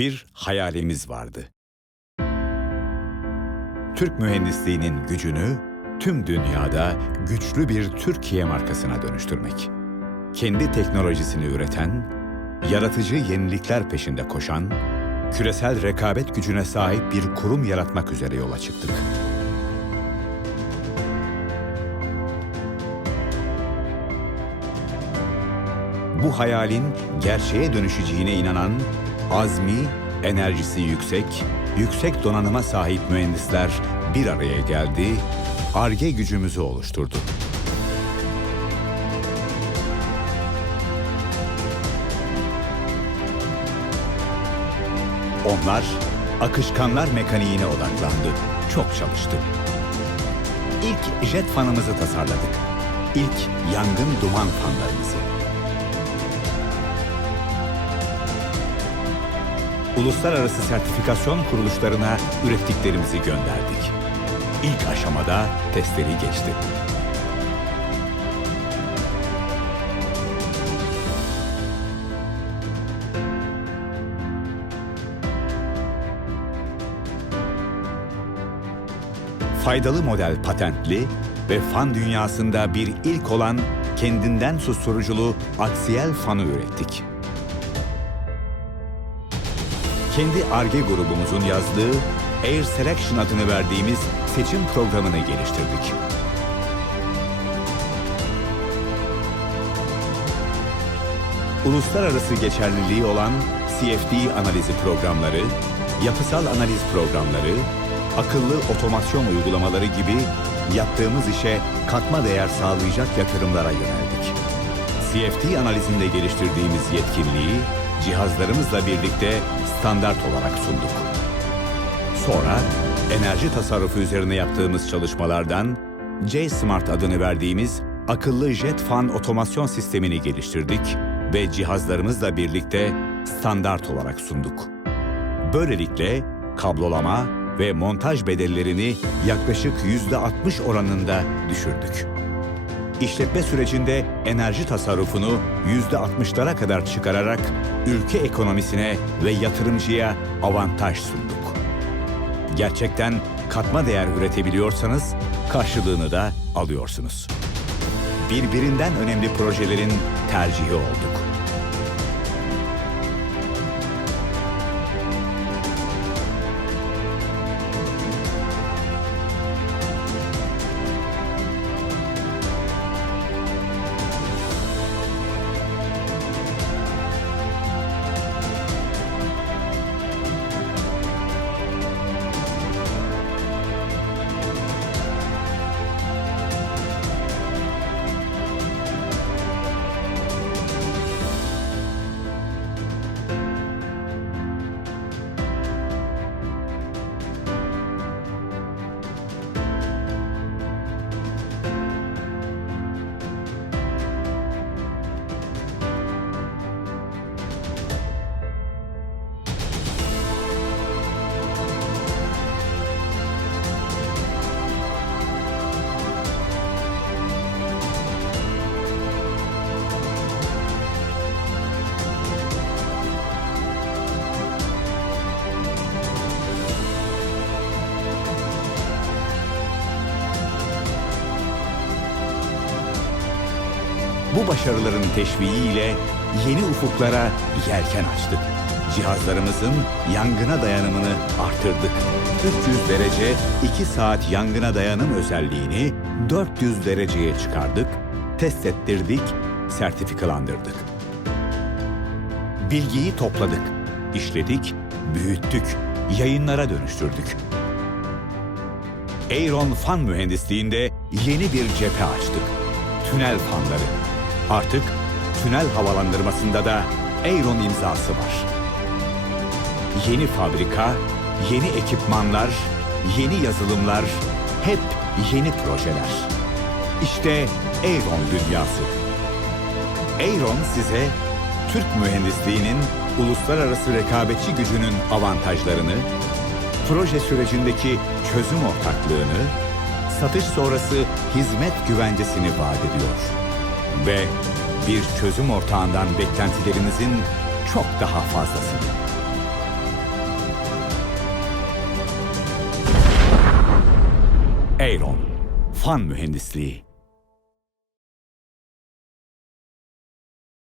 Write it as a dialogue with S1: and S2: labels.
S1: bir hayalimiz vardı. Türk mühendisliğinin gücünü tüm dünyada güçlü bir Türkiye markasına dönüştürmek. Kendi teknolojisini üreten, yaratıcı yenilikler peşinde koşan, küresel rekabet gücüne sahip bir kurum yaratmak üzere yola çıktık. Bu hayalin gerçeğe dönüşeceğine inanan, azmi, enerjisi yüksek, yüksek donanıma sahip mühendisler bir araya geldi, ARGE gücümüzü oluşturdu. Onlar akışkanlar mekaniğine odaklandı. Çok çalıştı. İlk jet fanımızı tasarladık. İlk yangın duman fanlarımızı. Uluslararası sertifikasyon kuruluşlarına ürettiklerimizi gönderdik. İlk aşamada testleri geçti. faydalı model patentli ve fan dünyasında bir ilk olan kendinden susturuculu aksiyel fanı ürettik. Kendi ARGE grubumuzun yazdığı Air Selection adını verdiğimiz seçim programını geliştirdik. Uluslararası geçerliliği olan CFD analizi programları, yapısal analiz programları, akıllı otomasyon uygulamaları gibi yaptığımız işe katma değer sağlayacak yatırımlara yöneldik. CFD analizinde geliştirdiğimiz yetkinliği cihazlarımızla birlikte standart olarak sunduk. Sonra enerji tasarrufu üzerine yaptığımız çalışmalardan J-Smart adını verdiğimiz akıllı jet fan otomasyon sistemini geliştirdik ve cihazlarımızla birlikte standart olarak sunduk. Böylelikle kablolama ve montaj bedellerini yaklaşık %60 oranında düşürdük. İşletme sürecinde enerji tasarrufunu %60'lara kadar çıkararak ülke ekonomisine ve yatırımcıya avantaj sunduk. Gerçekten katma değer üretebiliyorsanız karşılığını da alıyorsunuz. Birbirinden önemli projelerin tercihi olduk. Bu başarıların teşviğiyle yeni ufuklara yelken açtık. Cihazlarımızın yangına dayanımını arttırdık. 300 derece 2 saat yangına dayanım özelliğini 400 dereceye çıkardık, test ettirdik, sertifikalandırdık. Bilgiyi topladık, işledik, büyüttük, yayınlara dönüştürdük. Aeron fan mühendisliğinde yeni bir cephe açtık. Tünel fanları. Artık tünel havalandırmasında da Aeron imzası var. Yeni fabrika, yeni ekipmanlar, yeni yazılımlar, hep yeni projeler. İşte Aeron dünyası. Aeron size Türk mühendisliğinin uluslararası rekabetçi gücünün avantajlarını, proje sürecindeki çözüm ortaklığını, satış sonrası hizmet güvencesini vaat ediyor ve bir çözüm ortağından beklentilerimizin çok daha fazlasını. Eyron, fan mühendisliği.